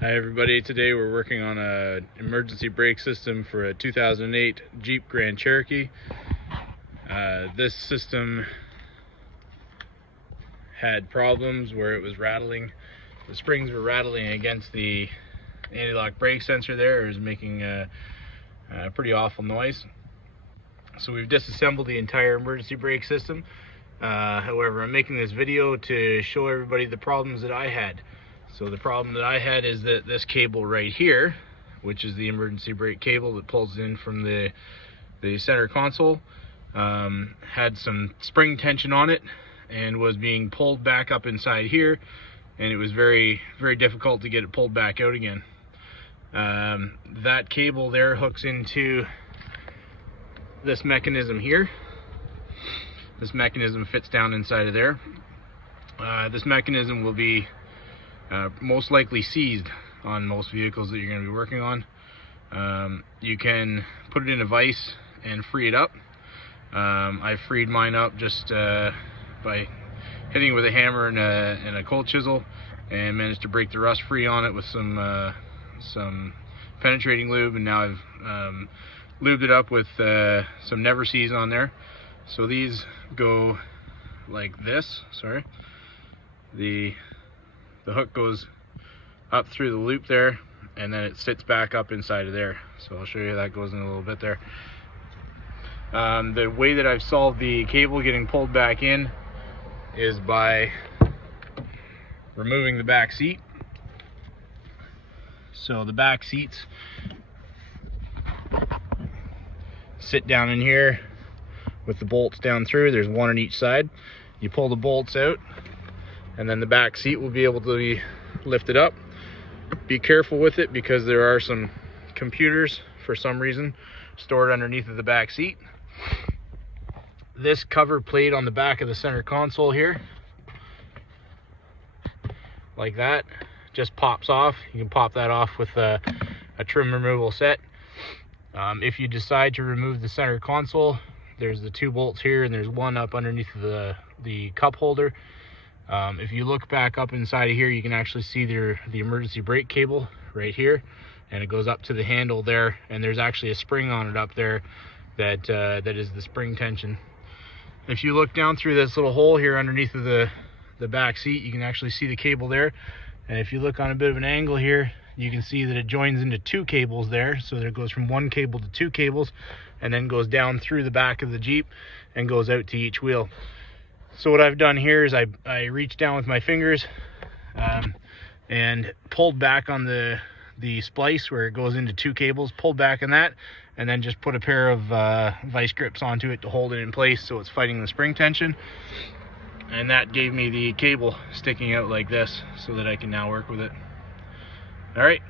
Hi everybody, today we're working on an emergency brake system for a 2008 Jeep Grand Cherokee. This system had problems where it was rattling. The springs were rattling against the anti-lock brake sensor there. It was making a pretty awful noise. So we've disassembled the entire emergency brake system. However, I'm making this video to show everybody the problems that I had. So the problem that I had is that this cable right here, which is the emergency brake cable that pulls in from the center console, had some spring tension on it and was being pulled back up inside here, and it was very difficult to get it pulled back out again. That cable there hooks into this mechanism here. This mechanism fits down inside of there. This mechanism will be most likely seized on most vehicles that you're going to be working on. You can put it in a vise and free it up. I freed mine up just by hitting it with a hammer and a cold chisel, and managed to break the rust free on it with some penetrating lube, and now I've lubed it up with some Never Seas on there. So these go like this. Sorry, the hook goes up through the loop there, and then it sits back up inside of there. So I'll show you how that goes in a little bit there. The way that I've solved the cable getting pulled back in is by removing the back seat. So the back seats sit down in here with the bolts down through. There's one on each side. You pull the bolts out, and then the back seat will be able to be lifted up. Be careful with it because there are some computers, for some reason, stored underneath of the back seat. This cover plate on the back of the center console here, like that, just pops off. You can pop that off with a trim removal set. If you decide to remove the center console, there's the two bolts here, and there's one up underneath the cup holder. If you look back up inside of here, you can actually see the emergency brake cable right here, and it goes up to the handle there, and there's actually a spring on it up there that is the spring tension. If you look down through this little hole here underneath of the back seat, you can actually see the cable there. And if you look on a bit of an angle here, you can see that it joins into two cables there. So there it goes from one cable to two cables, and then goes down through the back of the Jeep and goes out to each wheel. So what I've done here is I reached down with my fingers and pulled back on the splice where it goes into two cables, pulled back on that, and then just put a pair of vice grips onto it to hold it in place so it's fighting the spring tension. And that gave me the cable sticking out like this so that I can now work with it. All right.